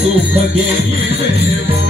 सुख देई देवा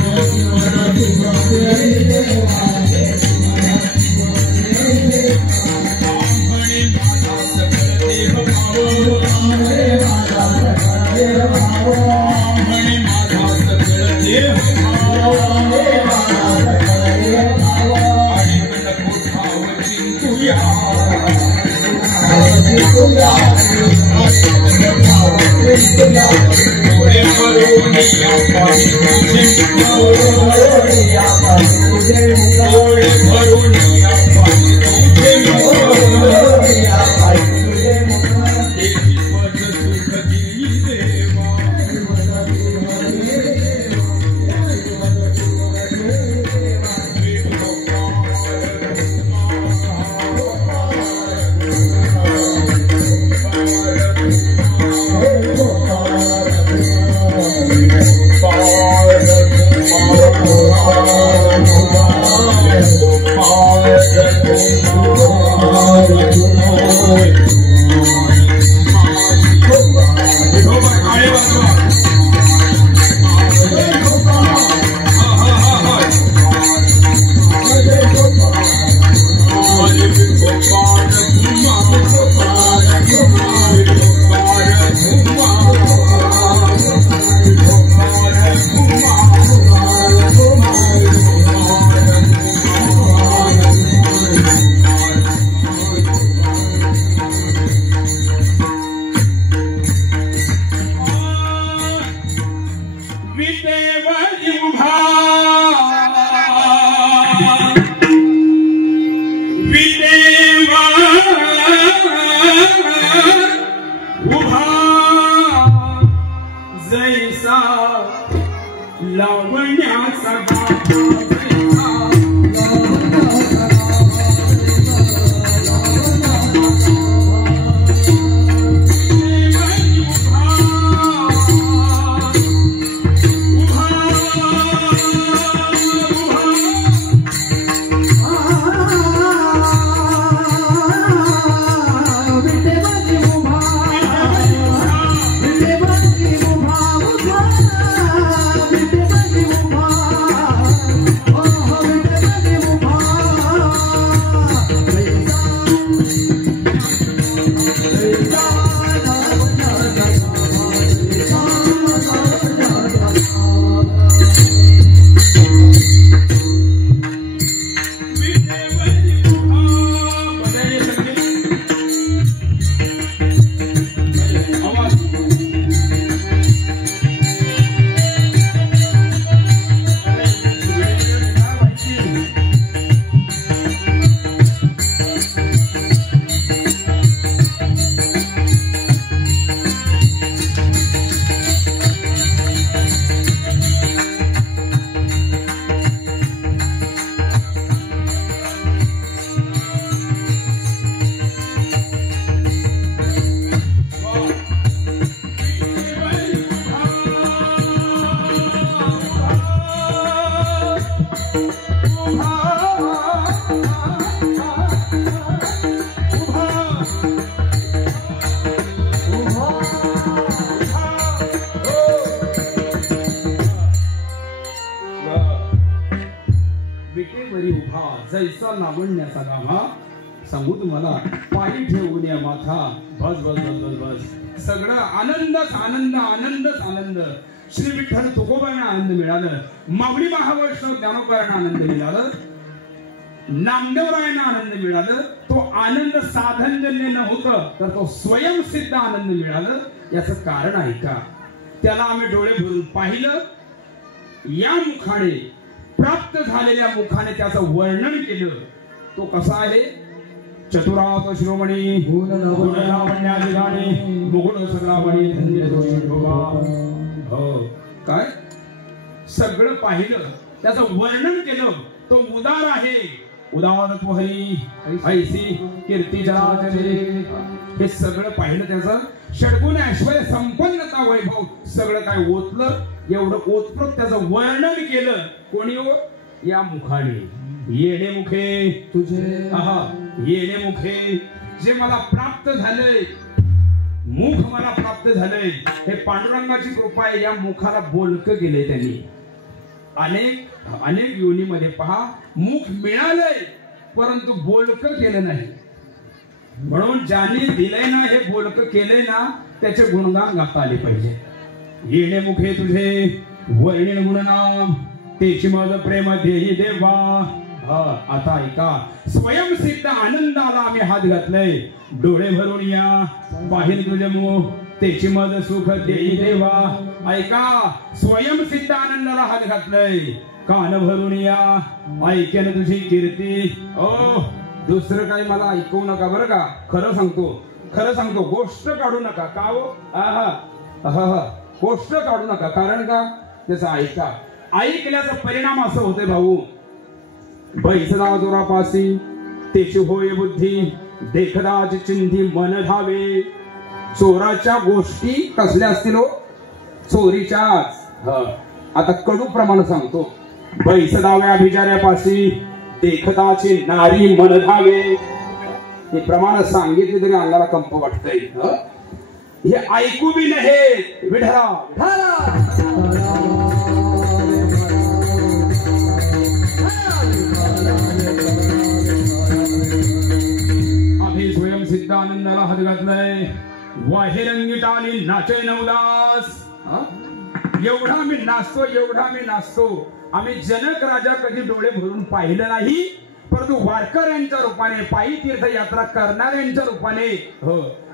जैसा लावण्याचा गाभा सांगू तुम्हाला पायी ठेवून या माथा बस बस बस बस बस सगळं आनंदच आनंद आनंदच आनंद. श्री विठ्ठल तुकोबांना आनंद मिळालं, मावळी महावैष्णव ज्ञानोबांना आनंद मिळालं, नामदेवरायांना आनंद मिळालं. तो आनंद साधनजन्य नव्हतं तर तो स्वयंसिद्ध आनंद मिळालं. याचं कारण आहे का? त्याला आम्ही डोळे भरून पाहिलं. या मुखाने प्राप्त झालेल्या मुखाने त्याचं वर्णन केलं. तो कसा आहे? चतुरात शिरोमणी गुणलावण्याधिगाणी मुकुट सगळामणी धन्य दोषी शोभा. हो काय सगळं पाहिलं, त्याचं वर्णन केलं. तो उदार आहे. उदार तो हरी ऐसी कीर्ती जराचरे. हे सगळं पाहिलं. त्याचं षड्गुण ऐश्वर्य संपन्नता वैभव सगळं काय ओतलं. एवढं ओतप्रोत त्याचं वर्णन केलं. कोणी हो? या मुखाने. येणे मुखे तुझे आहा येणे मुखे जे मला प्राप्त झाले मुख मला प्राप्त झालंय, हे पांडुरंगाची कृपा आहे. या मुखाला बोलकं केलंय त्यांनी. अनेक अनेक योनीमध्ये पहा, मुख मिळालंय परंतु बोलकं केलं नाही. म्हणून ज्यांनी दिलंय ना, हे बोलकं केलंय ना, त्याचे गुणगान गाता आले पाहिजे. येणे मुखे तुझे वर्णिन गुणनाम, तेची माझं प्रेम देई देवा. आता ऐका, स्वयंसिद्ध आनंदाला आम्ही हात घातलंय. डोळे भरून या पाहिल तुझे मुख, तेची माझं सुख देई देवा. ऐका, स्वयंसिद्ध आनंदाला हात घातलंय. कान भरून या ऐकेन तुझी कीर्ती. ओ दुसरं काही मला ऐकवू नका बरं का. खरं सांगतो, गोष्ट काढू नका. का हो? गोष्ट काढू नका. कारण का? त्याचं ऐका. ऐकल्याचा परिणाम असं होतोय भाऊ, बैसला जोरापासी तेची होय बुद्धी, देखदाच चिंधी मन धावे. चोराच्या गोष्टी कसल्या असतील हो? चोरीच्याच. आता कडू प्रमाण सांगतो, बैसदाव्या भिजाऱ्यापासी देखदाची नारी मन धावे. हे प्रमाण सांगितले तरी अंगाला कंप वाटतंय. हे ऐकू बी नाही. विढरा आम्ही स्वयंसिद्ध आनंदाला हात घातलाय. वाहिरंगी टाळी नाचे नवदास. एवढा मी नाचतो. आम्ही जनक राजा कधी डोळे भरून पाहिलं नाही, परंतु वारकऱ्यांच्या रूपाने, पायी तीर्थयात्रा करणाऱ्यांच्या रूपाने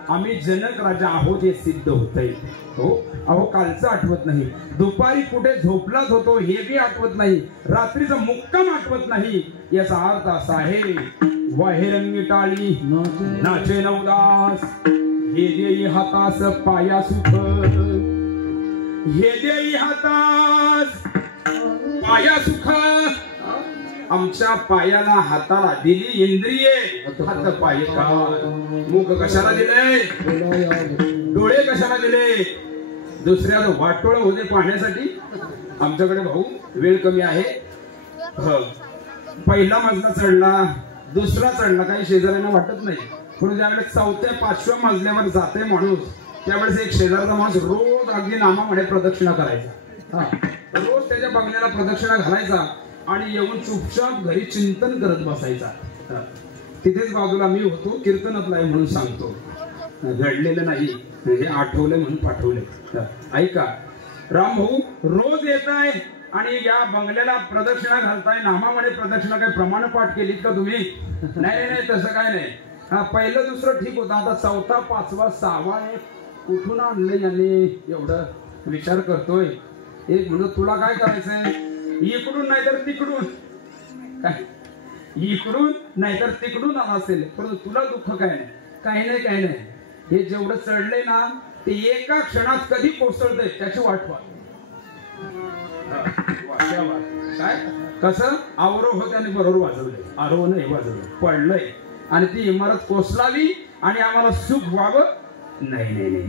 आम्ही जनक राजा आहोत हे सिद्ध होतंय. हो, अहो कालचं आठवत नाही, दुपारी कुठे झोपलाच होतो हे बी आठवत नाही, रात्रीचा मुक्काम आठवत नाही. याचा अर्थ असा आहे, वाहिरंगी टाळी नाचे नवदास, हे देई हातास पाया सुख, हे देई हातास पाया सुख. आमच्या पायाला हाताला दिली इंद्रिये, हात पाय का. मुख कशाला दिले, डोळे कशाला दिले, दुसऱ्याला वाटोळ होते पाहण्यासाठी. आमच्याकडे भाऊ वेळ कमी आहे. पहिला मजला चढला, दुसरा चढला, काही शेजाऱ्यांना वाटत नाही. पण ज्यावेळेस 4थ्या 5व्या मजल्यावर जाते माणूस, त्यावेळेस एक शेजारचा माणूस रोज अगदी नामामध्ये प्रदक्षिणा करायचा. रोज त्याच्या बंगल्याला प्रदक्षिणा घालायचा आणि येऊन चुपचाप घरी चिंतन करत बसायचा. तिथेच बाजूला मी होतो, कीर्तनातला आहे म्हणून सांगतो, घडलेलं नाही, हे आठवलं म्हणून पाठवले. ऐका, राम भाऊ रोज येत आहे आणि या बंगल्याला प्रदक्षिणा घालताय, नामामध्ये प्रदक्षिणा काय प्रमाणपाठ केलीत का तुम्ही? नाही, तसं काय नाही. पहिलं दुसरं ठीक होतं, आता 4था 5वा 6वा कुठून आणलं याने एवढं विचार करतोय. एक म्हणून तुला काय करायचंय, इकडून नाहीतर तिकडून, काय इकडून नाहीतर तिकडून आला असेल, परंतु तुला दुःख काय नाही. काही नाही. हे जेवढं चढलंय ना, ते एका क्षणात कधी कोसळतंय त्याची वाट पाह. काय कसं आरोह त्याने बरोबर वाजवलंय, आरोह नाही वाजवलं, पडलंय आणि ती इमारत कोसळावी आणि आम्हाला सुख व्हावं. नाही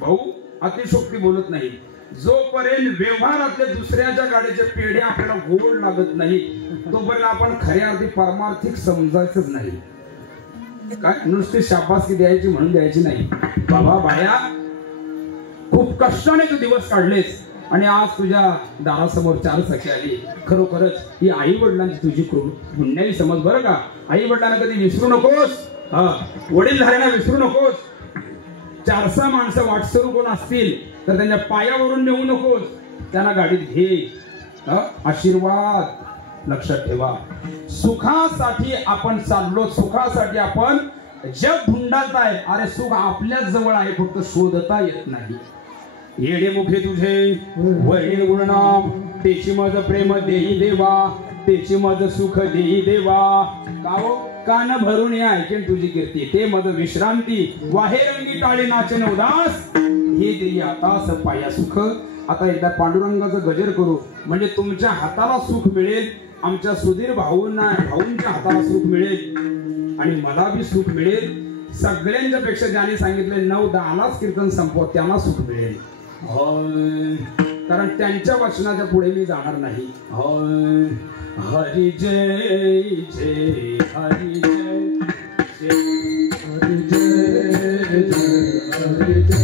भाऊ, अतिशोक्ती बोलत नाही. जोपर्यंत व्यवहारातले दुसऱ्याच्या गाडीचे पेढे आपल्याला गोड लागत नाही, तोपर्यंत आपण खऱ्या अर्थी परमार्थिक समजायचंच नाही. काय नुसती शाबासकी द्यायची म्हणून द्यायची नाही. बाबा बाया, खूप कष्टाने तू दिवस काढलेस आणि आज तुझ्या दारासमोर 4 सखी आली. खरोखरच ही आई वडिलांची तुझी पुण्याई समज बरं का. आई वडिलांना कधी विसरू नकोस, वडील झाल्याना विसरू नकोस. 400 माणसं वाटसरू कोण असतील तर त्यांच्या पायावरून नेऊ नकोस, त्यांना गाडीत घे. आशीर्वाद लक्षात ठेवा. सुखासाठी आपण चाललो, सुखासाठी आपण जग भुंडाळत आहे. अरे सुख आपल्याच जवळ आहे, फक्त शोधता येत नाही. येडे मुखे तुझे वरील गुणनाम, तेची माझं प्रेम देई देवा, तेची माझं सुख देई देवा. काहो कान भरून या ऐकेन तुझी कीर्ती, ते माझं विश्रांती. वाहेरंगी टाळी नाचे उदास, हे देई हातास पाया सुख. आता एकदा पांडुरंगाचं गजर करू, म्हणजे तुमच्या हाताला सुख मिळेल, आमच्या सुधीर भाऊंच्या हाताला सुख मिळेल आणि मला बी सुख मिळेल. सगळ्यांच्या पेक्षा ज्याने सांगितले 9-10लाच कीर्तन संपव, त्यांना सुख मिळेल. कारण त्यांच्या वचनाच्या पुढे मी जाणार नाही. हरी जय जय हरी जय जय हरी जय जय हरी जय.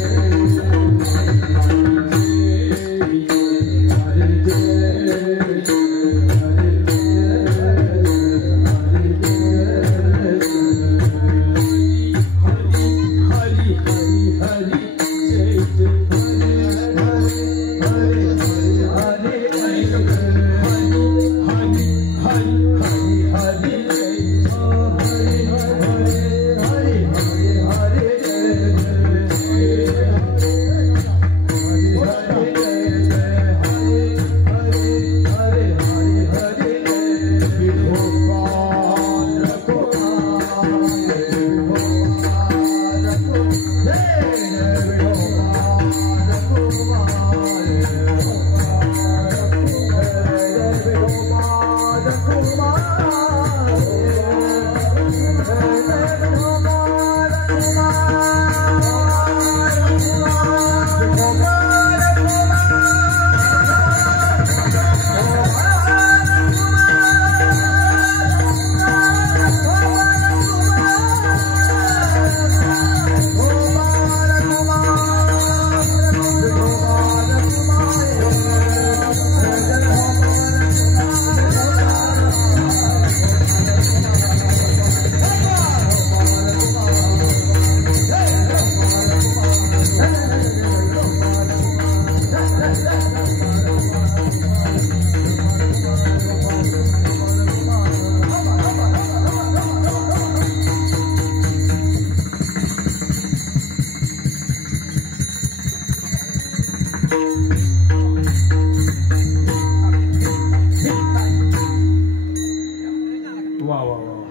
वा वा वा.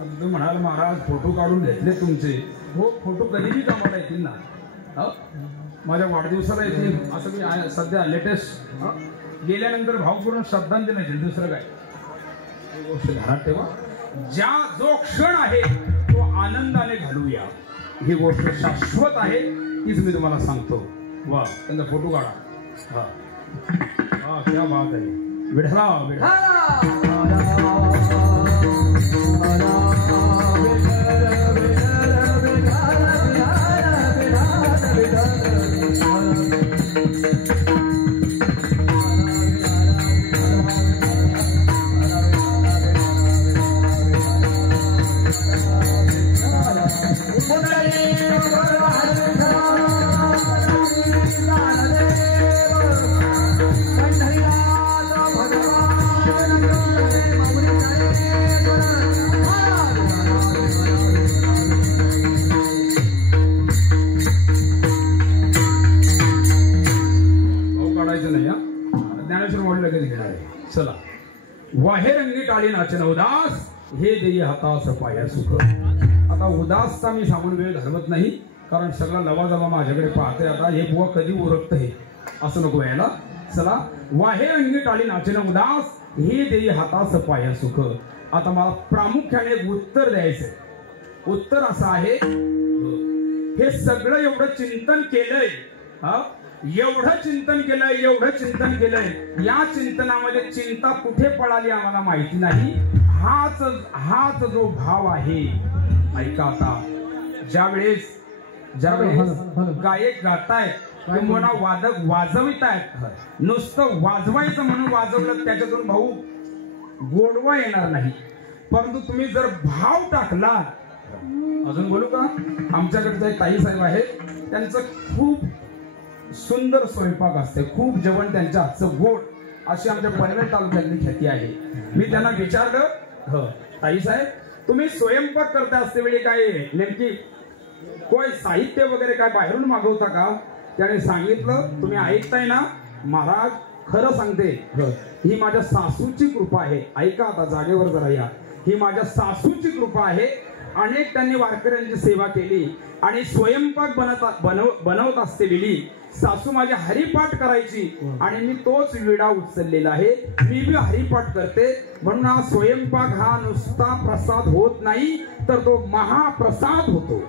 अगदी म्हणाल महाराज फोटो काढून घेतले तुमचे. हो, फोटो कधीही कामाला येतील ना. माझ्या वाढदिवसाला येतील असं मी सध्या लेटेस्ट गेल्यानंतर भावपूर्ण श्रद्धांजली नाही, दुसरं काय. गोष्ट ध्यानात ठेवा, जो क्षण आहे तो आनंदाने घालूया. ही गोष्ट शाश्वत आहे, तीच मी तुम्हाला सांगतो. वा, त्यांचा फोटो काढा. हा हा, क्या बात आहे. विठला विठला. चला, वाहे रंगी टाळी नाचन उदास, हे देई हातास पाया सुख. आता उदासचा मी सांगून वेळ घालवत नाही, कारण सगळा लवाजमा माझ्याकडे पाहते. आता हे बुवा कधी उरकत हे असं नको यायला. चला, वाहे रंगी टाळी नाचन उदास, हे देई हातास पाया सुख. आता मला प्रामुख्याने एक उत्तर द्यायचंय. उत्तर असं आहे, हे सगळं एवढं चिंतन केलंय, एवढं चिंतन केलंय, या चिंतनामध्ये चिंता कुठे पळाली आम्हाला माहिती नाही. हाच जो भाव आहे. ऐका, आता ज्यावेळेस गायक गातायत किंवा वादक वाजवितायत, नुसतं वाजवायचं म्हणून वाजवलं त्याच्यातून भाऊ गोडवा येणार नाही. परंतु तुम्ही जर भाव टाकला, अजून बोलू का, आमच्याकडे एक ताई साहेब आहेत, त्यांचं खूप सुंदर स्वयंपाक असते, खूप जेवण त्यांच्या हातचं गोड, अशी आमच्या पनवेल तालुक्यातली ख्याती आहे. मी त्यांना विचारलं, ताई साहेब तुम्ही स्वयंपाक करता असते वेळी काय नेमकी कोण साहित्य वगैरे काय बाहेरून मागवता का? त्याने सांगितलं, तुम्ही ऐकताय ना महाराज, खरं सांगते, ही माझ्या सासूची कृपा आहे. ऐका, आता जागेवर जरा या. ही माझ्या सासूची कृपा आहे. अनेक त्यांनी वारकऱ्यांची सेवा केली आणि स्वयंपाक बनवत असलेली सासू माझी हरिपाठ करायची आणि मी तोच विडा उचललेला आहे. मी बी हरिपाठ करते. म्हणून हा स्वयंपाक हा नुसता प्रसाद होत नाही, तर तो महाप्रसाद होतो.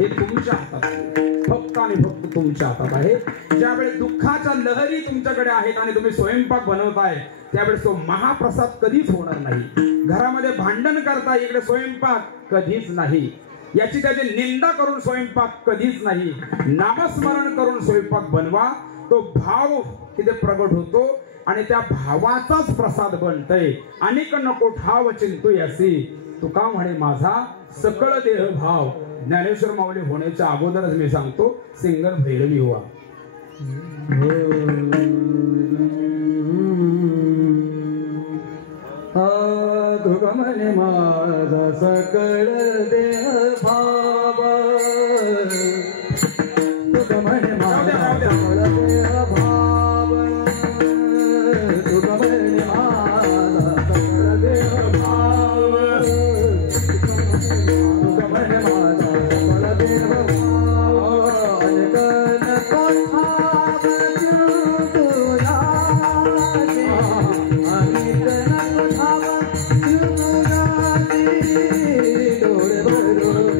हे तुमच्या हातात आहे, फक्त आणि फक्त तुमच्या हातात आहे. ज्यावेळेस दुःखाच्या लहरी तुमच्याकडे आहेत आणि तुम्ही स्वयंपाक बनवताय, त्यावेळेस तो महाप्रसाद कधीच होणार नाही. घरामध्ये भांडण करता, इकडे स्वयंपाक कधीच नाही. याची त्याची निंदा करून स्वयंपाक कधीच नाही. नामस्मरण करून स्वयंपाक बनवा, तो भाव तिथे प्रगट होतो आणि त्या भावाचाच प्रसाद बनतय. अनेक नको ठाव चिंतू असे, तुका म्हणे माझा सकळ देह भाव. ज्ञानेश्वर माऊली होण्याच्या अगोदरच मी सांगतो, सिंगर भैरवी हुआ. तुका म्हणे माझा सकळ देह भाव, तुका म्हणे माझा सकळ देह भाव, तुका म्हणे माझा सकळ देह भाव, तुका म्हणे माझा सकळ देह भाव. अनेक नको ठाव तुझा, अनेक नको ठाव डोळे भरून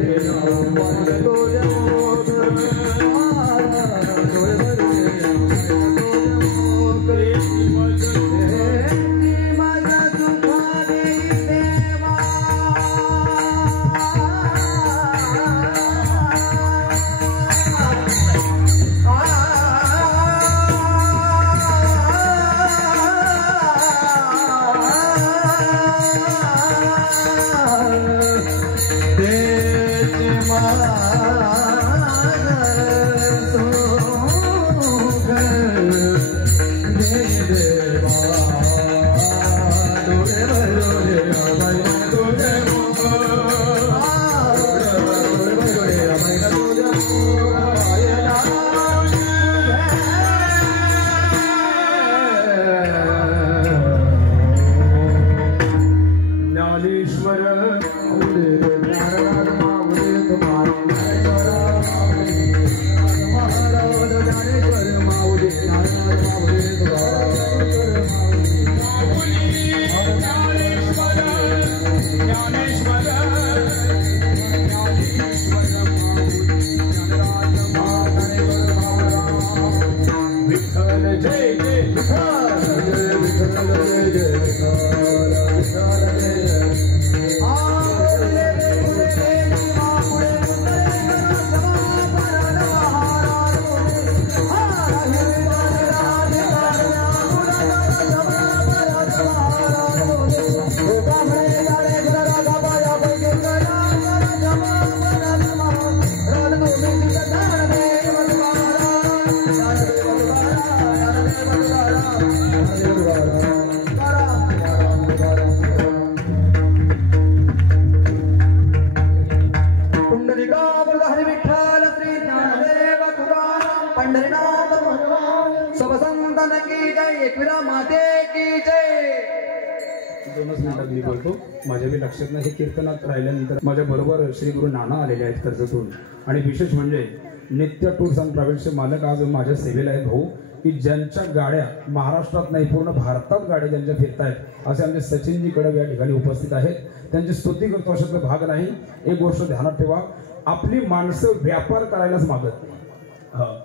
मी बोलतो माझ्या बी लक्षात नाही. हे कीर्तनात राहिल्यानंतर माझ्या बरोबर श्री गुरु नाना आलेले आहेत कर्जतून. आणि विशेष म्हणजे नित्य टूर्स अँड ट्रॅव्हल्सचे मालक आज माझ्या सेवेला आहेत भाऊ, की ज्यांच्या गाड्या महाराष्ट्रात नाही पूर्ण भारतात गाड्या ज्यांच्या फिरत आहेत असे आमचे सचिनजी कडव या ठिकाणी उपस्थित आहेत. त्यांची स्तुती करतो अशातला भाग नाही. एक गोष्ट ध्यानात ठेवा, आपली माणसं व्यापार करायलाच मागत नाही.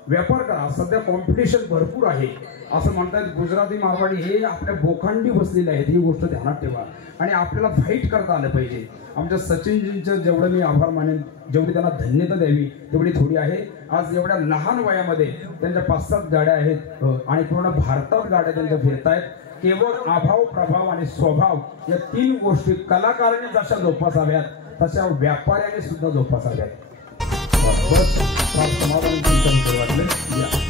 व्यापार करा, सध्या कॉम्पिटिशन भरपूर आहे असं म्हणतात. गुजराती मारवाडी हे आपल्या बोखांडी बसलेले आहेत, ही गोष्ट ध्यानात ठेवा. आणि आपल्याला फाईट करता आलं पाहिजे. आमच्या सचिनजींचं जेवढं मी आभार मानेन, जेवढी त्यांना धन्यता द्यावी तेवढी थोडी आहे. आज एवढ्या लहान वयामध्ये त्यांच्या 5-7 गाड्या आहेत आणि पूर्ण भारतात गाड्या त्यांच्या फिरतायत. केवळ अभाव, प्रभाव आणि स्वभाव या 3 गोष्टी कलाकाराने जशा जोपासाव्यात तशा व्यापाऱ्याने सुद्धा जोपासाव्यात. समाधान वाटलं.